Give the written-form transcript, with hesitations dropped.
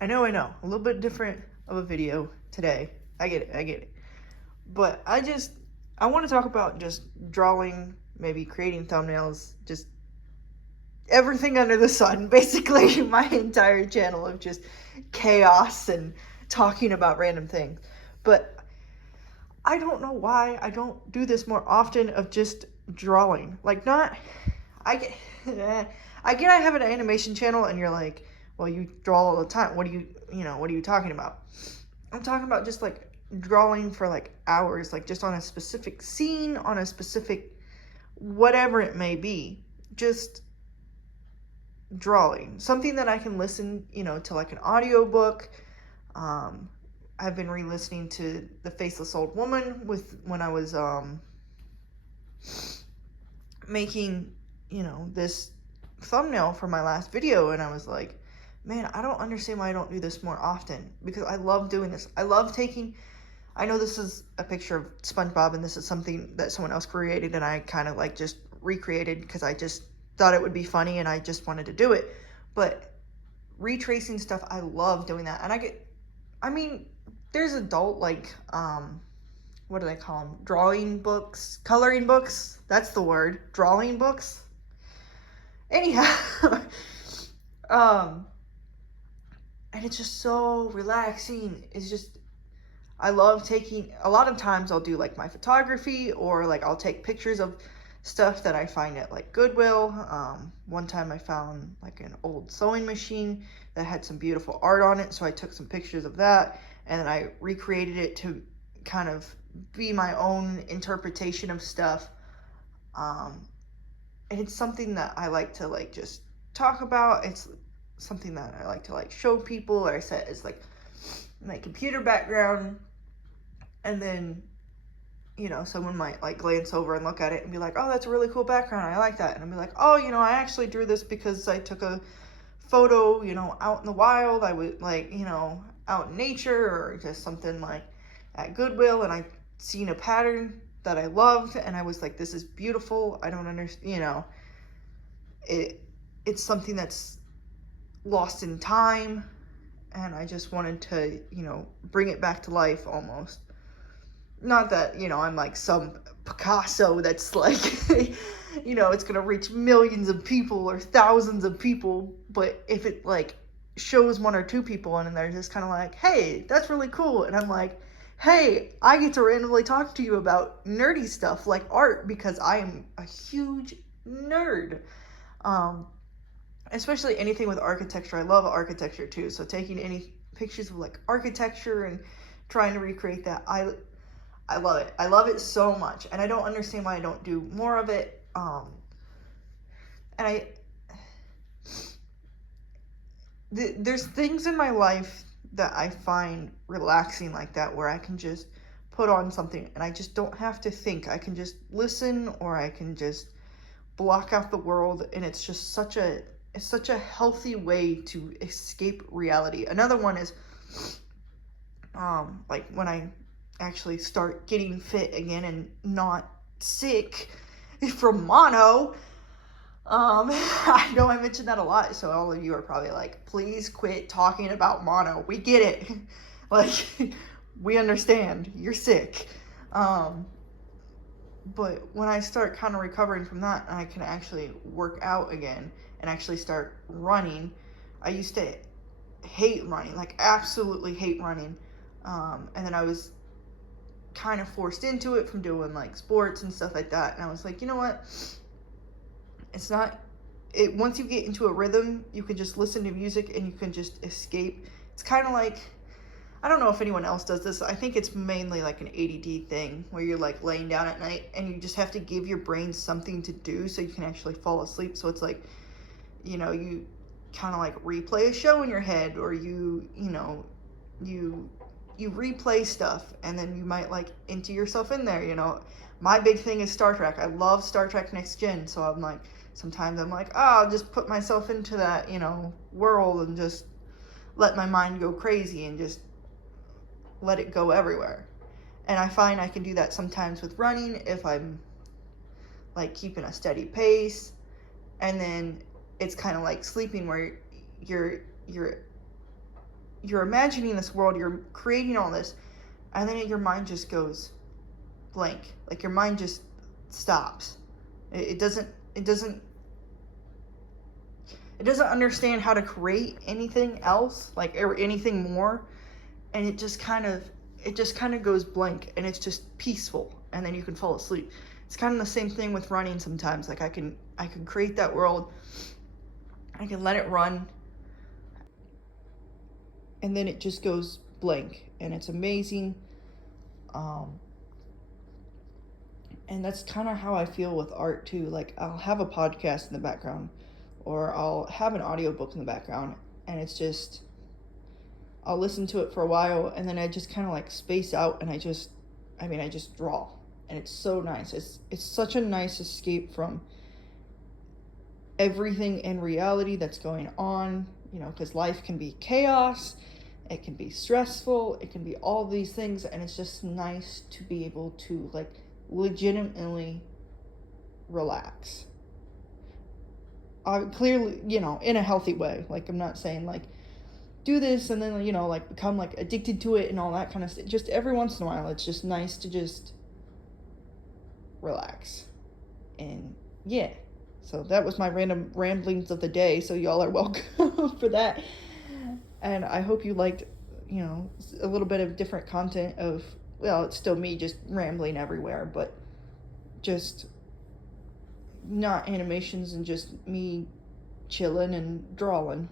I know, a little bit different of a video today. I get it. But I want to talk about just drawing, maybe creating thumbnails, just everything under the sun. Basically, my entire channel of just chaos and talking about random things. But I don't know why I don't do this more often of just drawing. Like, not, I get, I get I have an animation channel and you're like, well, you draw all the time. What are you talking about? I'm talking about just like drawing for like hours, like just on a specific scene, on a specific whatever it may be. Just drawing. Something that I can listen, to like an audiobook. Um, I've been re-listening to The Faceless Old Woman when I was making, this thumbnail for my last video, and I was like, man, I don't understand why I don't do this more often, because I love doing this. I know this is a picture of SpongeBob and this is something that someone else created and I kind of like just recreated because I just thought it would be funny and I just wanted to do it. But retracing stuff, I love doing that. And there's adult like what do they call them? Drawing books, coloring books. That's the word. Drawing books. Anyhow, and it's just so relaxing. I love taking, a lot of times I'll do like my photography or like I'll take pictures of stuff that I find at like Goodwill. One time I found like an old sewing machine that had some beautiful art on it, so I took some pictures of that and then I recreated it to kind of be my own interpretation of stuff. And it's something that I like to like just talk about. It's something that I like to like show people, or I set as like my computer background. And then, someone might like glance over and look at it and be like, oh, that's a really cool background. I like that. And I'll be like, oh, I actually drew this because I took a photo, out in the wild. I was like, out in nature, or just something like at Goodwill. And I seen a pattern that I loved and I was like, this is beautiful. I don't understand, it's something that's lost in time. And I just wanted to, bring it back to life almost. Not that, I'm like some Picasso that's like, it's going to reach millions of people or thousands of people. But if it like shows one or two people and they're just kind of like, hey, that's really cool. And I'm like, hey, I get to randomly talk to you about nerdy stuff like art because I am a huge nerd. Especially anything with architecture. I love architecture too. So taking any pictures of like architecture and trying to recreate that, I love it. I love it so much, and I don't understand why I don't do more of it. And there's things in my life that I find relaxing like that, where I can just put on something and I just don't have to think. I can just listen, or I can just block out the world, and it's such a healthy way to escape reality. Another one is like when I actually start getting fit again and not sick from mono. I know I mentioned that a lot, so all of you are probably like, please quit talking about mono. We get it. Like, we understand. You're sick. But when I start kind of recovering from that and I can actually work out again and actually start running, I used to hate running, like absolutely hate running. And then I was kind of forced into it from doing like sports and stuff like that. And I was like, you know what? Once you get into a rhythm, you can just listen to music and you can just escape. It's kind of like, I don't know if anyone else does this. I think it's mainly like an ADD thing where you're like laying down at night and you just have to give your brain something to do so you can actually fall asleep. So it's like, you kind of like replay a show in your head, or you replay stuff and then you might like enter yourself in there. My big thing is Star Trek. I love Star Trek Next Gen. So I'm like, sometimes I'm like, oh, I'll just put myself into that, world and just let my mind go crazy and just let it go everywhere. And I find I can do that sometimes with running if I'm like keeping a steady pace. And then it's kind of like sleeping where you're you're imagining this world, you're creating all this, and then your mind just goes blank. Like your mind just stops. It doesn't understand how to create anything else, like, or anything more, and it just kind of goes blank, and it's just peaceful, and then you can fall asleep. It's kind of the same thing with running sometimes. Like I can create that world, I can let it run, and then it just goes blank, and it's amazing. And that's kind of how I feel with art too. Like I'll have a podcast in the background, or I'll have an audiobook in the background, and it's just, I'll listen to it for a while, and then I just kind of like space out, and I just draw, and it's so nice. It's such a nice escape from everything in reality that's going on, you know, because life can be chaos, it can be stressful, it can be all these things, and it's just nice to be able to like legitimately relax. Clearly, you know, in a healthy way. Like I'm not saying like do this and then, you know, like become like addicted to it and all that kind of stuff. Just every once in a while, it's just nice to just relax. And yeah, so that was my random ramblings of the day, so y'all are welcome for that. And I hope you liked, you know, a little bit of different content of, well, it's still me just rambling everywhere, but just not animations and just me chilling and drawing.